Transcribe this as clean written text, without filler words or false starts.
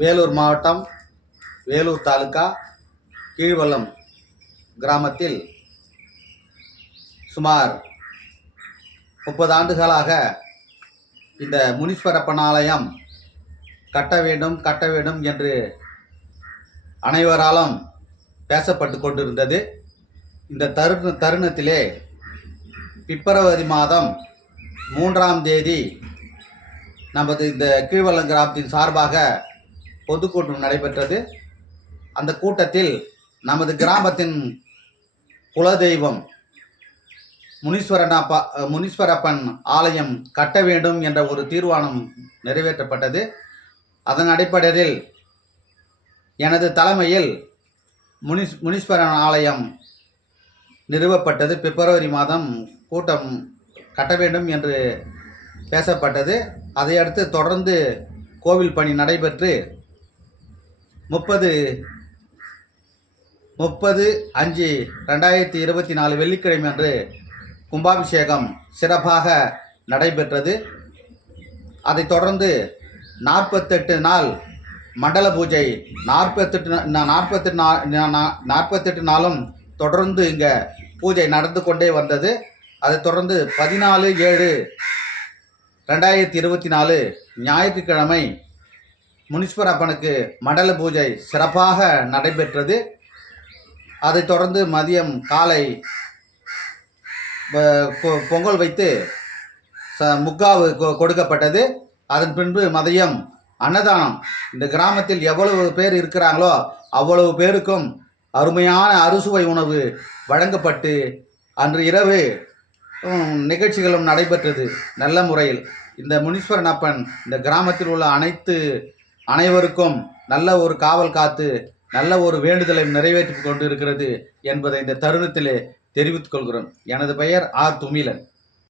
வேலூர் மாவட்டம், வேலூர் தாலுகா, கீழ்வல்லம் கிராமத்தில் சுமார் 30 ஆண்டுகளாக இந்த முனீஸ்வரப்பன் ஆலயம் கட்ட வேண்டும் என்று அனைவராலும் பேசப்பட்டு கொண்டிருந்தது. இந்த தருணத்திலே பிப்ரவரி மாதம் 3ஆம் தேதி நமது இந்த கீழ்வல்லம் கிராமத்தின் சார்பாக பொதுக்கூட்டம் நடைபெற்றது. அந்த கூட்டத்தில் நமது கிராமத்தின் குலதெய்வம் முனீஸ்வரப்பன் ஆலயம் கட்ட வேண்டும் என்ற ஒரு தீர்மானம் நிறைவேற்றப்பட்டது. அதன் அடிப்படையில் எனது தலைமையில் முனீஸ்வரன் ஆலயம் நிறுவப்பட்டது. பிப்ரவரி மாதம் கூட்டம் கட்ட வேண்டும் என்று பேசப்பட்டது. அதையடுத்து தொடர்ந்து கோவில் பணி நடைபெற்று 30/5/2024 வெள்ளிக்கிழமை அன்று கும்பாபிஷேகம் சிறப்பாக நடைபெற்றது. அதைத் தொடர்ந்து 48 நாள் மண்டல பூஜை 48 நாளும் தொடர்ந்து இங்கே பூஜை நடந்து கொண்டே வந்தது. அதைத் தொடர்ந்து 14/7/2024 ஞாயிற்றுக்கிழமை முனீஸ்வரப்பனுக்கு மண்டல பூஜை சிறப்பாக நடைபெற்றது. அதைத் தொடர்ந்து மதியம் காலை பொங்கல் வைத்து முக்காவு கொடுக்கப்பட்டது. அதன் பின்பு மதியம் அன்னதானம். இந்த கிராமத்தில் எவ்வளவு பேர் இருக்கிறாங்களோ அவ்வளவு பேருக்கும் அருமையான அறுசுவை உணவு வழங்கப்பட்டு அன்று இரவு நிகழ்ச்சிகளும் நடைபெற்றது நல்ல முறையில். இந்த முனீஸ்வரனப்பன் இந்த கிராமத்தில் உள்ள அனைவருக்கும் நல்ல ஒரு காவல் காத்து நல்ல ஒரு வேண்டுதலை நிறைவேற்றி கொண்டு இருக்கிறது என்பதை இந்த தருணத்திலே தெரிவித்துக் கொள்கிறோம். எனது பெயர் ஆர். துமிலன்.